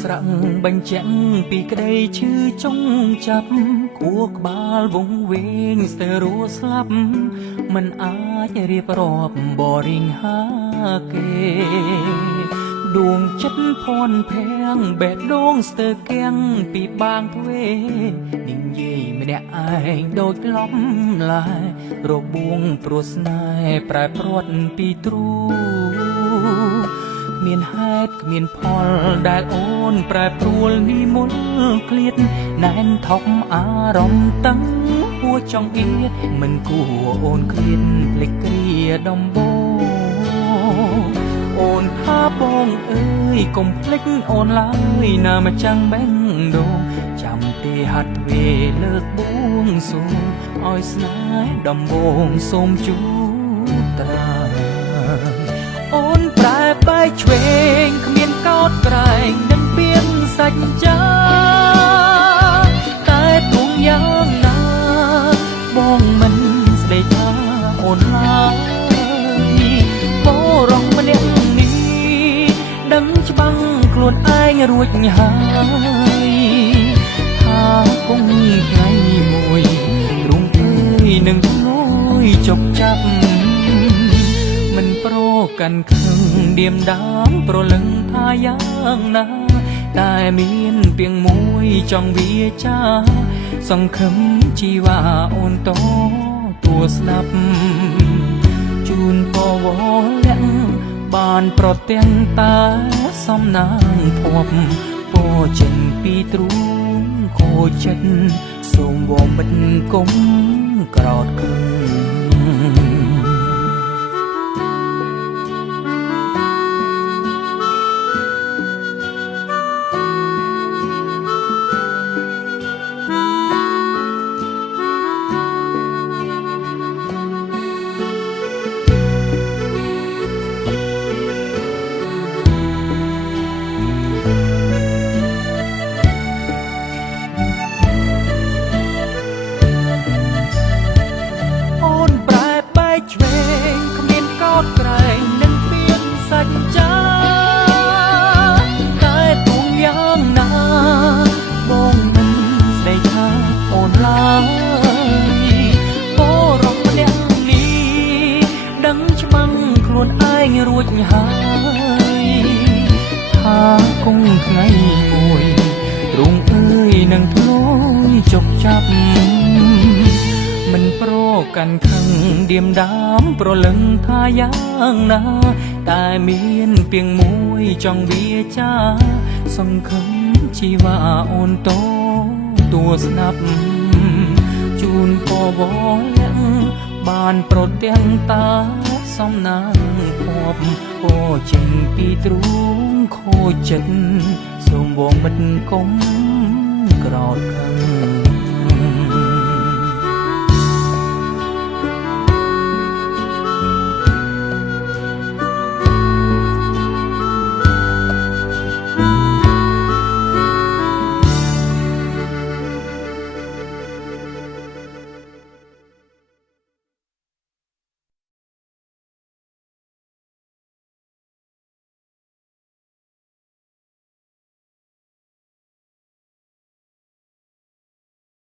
ស្រង់បញ្ជាក់ពីក្តីឈឺចុងចាប់ខួរក្បាលវង្វេងស្ទើររួស្លាប់មិនអាចរៀបរាប់បរិង្ហាគេដួងចិត្តភ័ណ្ឌភាំងបេះដូងស្ទើរគាំងពីបាងទ្វេនិយាយម្នាក់ឯងដូចលំឡាយរបួងព្រោះស្នេហ៍ប្រែព្រាត់ពីទ្រូគ្មានហេតុគ្មានផលដែលអូនប្រែប្រួលនិមន្តឃ្លាតណែនថប់អារម្មណ៍តឹងហួចង់អៀតមិនគួរអូនឃ្លាតភ្លេចគ្រាដំបូងអូនថាបងអើយកុំភ្លេចអូនឡើយណាមកចាំងបេះដូងចាំទេហាត់ទ្វេលើកបួងសួងឲ្យស្នេហ៍ដំបូងសូមជូនត្រាអូនប្រែបែកឆ្វេងគ្មានកោតក្រែងនឹងពៀនសច្ចចាតែទួងយ៉ាងណាបងមិនស្ដីថាអូនឡើយបរងម្នាក់នេះដឹងច្បាំងខ្លួនឯងរួចហើយថាគង់ថ្ងៃមួយទ្រង់អើយនឹងធ្លយជប់ចាប់មិនប្រកាន់ខឹងឌៀមដាមប្រលឹងថាយ៉ាងណាតែមានពីងមួយចង់វាចាសង្ឃឹមជីវ៉ាអូនតទួស្ដាប់ជូនពវលាក់បានប្រទាំងតាសំណាងភ័ព្វពោចេញពីទ្រូងខូចចិត្តសូមវងមិត្តគុំក្រោតខឹងឆ្វេងគ្មានកោតក្រែងនឹងពៀនសច្ចចាតែទួងយ៉ាងណាបងមិនស្ដីថាអូនឡើយបរោះម្នាក់នេះដឹងច្បាំងខ្លួនឯងរួចហើយថាគង់ថ្ងៃមួយទ្រង់អើយនឹងធ្លយជប់ចាប់មិនប្រកាន់ខឹងឌៀមដាមប្រលឹងថាយ៉ាងណាតែមានពីងមួយចង់វាចាសង្ឃឹមជីវ៉ាអូនតទួស្ដាប់ជូនពវលាក់បានប្រទាំងតាសំណាងភ័ព្វពោចេញពីទ្រូងខូចចិត្តសូមវងមិត្តគុំក្រោតខឹង